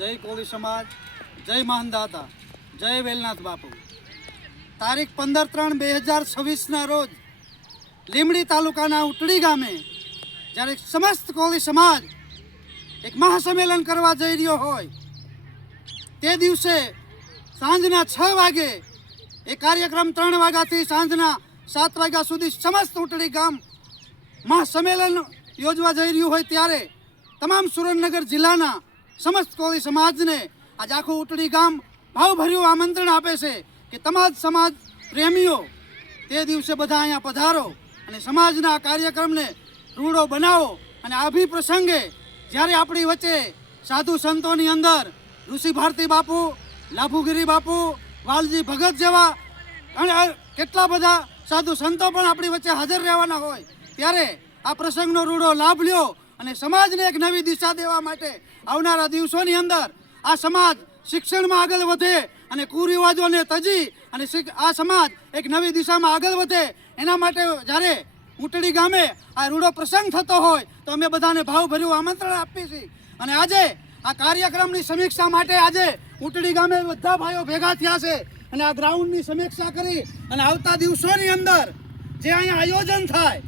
જય કોળી સમાજ, જય માનદાતા, જય વેલનાથ બાપુ। તારીખ 15/3/2026ના રોજ લીંબડી તાલુકાના ઉટડી ગામે જ્યારે સમસ્ત કોળી સમાજ એક મહાસંમેલન કરવા જઈ રહ્યો હોય તે દિવસે સાંજના 6 વાગે એ કાર્યક્રમ 3 વાગ્યાથી સાંજના 7 વાગ્યા સુધી સમસ્ત ઉટડી ગામ મહાસંમેલન યોજવા જઈ રહ્યું હોય ત્યારે તમામ સુરેન્દ્રનગર જિલ્લાના સમસ્ત કોળી સમાજને આજ આખું ઉટડી ગામ ભાવભર્યું આમંત્રણ આપે છે કે તમામ સમાજ પ્રેમીઓ તે દિવસે બધા અહીંયા પધારો અને સમાજના કાર્યક્રમને રૂડો બનાવો। અને આ ભી પ્રસંગે જ્યારે આપણી વચ્ચે સાધુ સંતોની અંદર ઋષિ ભારતી બાપુ, લાભુગીરી બાપુ, વાલજી ભગત જેવા અને કેટલા બધા સાધુ સંતો પણ આપણી વચ્ચે હાજર રહેવાના હોય ત્યારે આ પ્રસંગનો રૂડો લાભ લ્યો અને સમાજને એક નવી દિશા દેવા માટે આવનારા દિવસોની અંદર આ સમાજ શિક્ષણમાં આગળ વધે અને કુરિવાજોને તજી અને આ સમાજ એક નવી દિશામાં આગળ વધે એના માટે જ્યારે ઉટડી ગામે આ રૂડો પ્રસંગ થતો હોય તો અમે બધાને ભાવભર્યું આમંત્રણ આપીએ છીએ। અને આજે આ કાર્યક્રમની સમીક્ષા માટે આજે ઉટડી ગામે બધા ભાઈઓ ભેગા થયા છે અને આ ગ્રાઉન્ડની સમીક્ષા કરી અને આવતા દિવસોની અંદર જે અહીંયા આયોજન થાય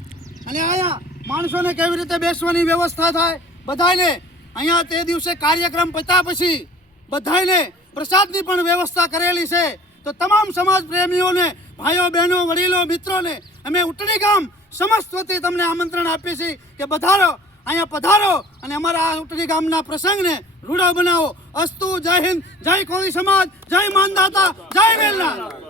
અને અહીંયા માણસોને કેવી રીતે બેસવાની વ્યવસ્થા થાય, બધાને અહીંયા તે દિવસે કાર્યક્રમ પત્યા પછી બધાને પ્રસાદની પણ વ્યવસ્થા કરેલી છે। તો તમામ સમાજ પ્રેમીઓને, ભાઈઓ બહેનો, વડીલો, મિત્રોને અમે ઉટડી ગામ સમસ્ત વતી તમને આમંત્રણ આપીએ છીએ કે પધારો, અહીંયા પધારો અને અમારા આ ઉટડી ગામના પ્રસંગને રૂડો બનાવો। અસ્તુ, જય હિન્દ, જય કોળી સમાજ, જય માનદાતા, જય વેલનાથ।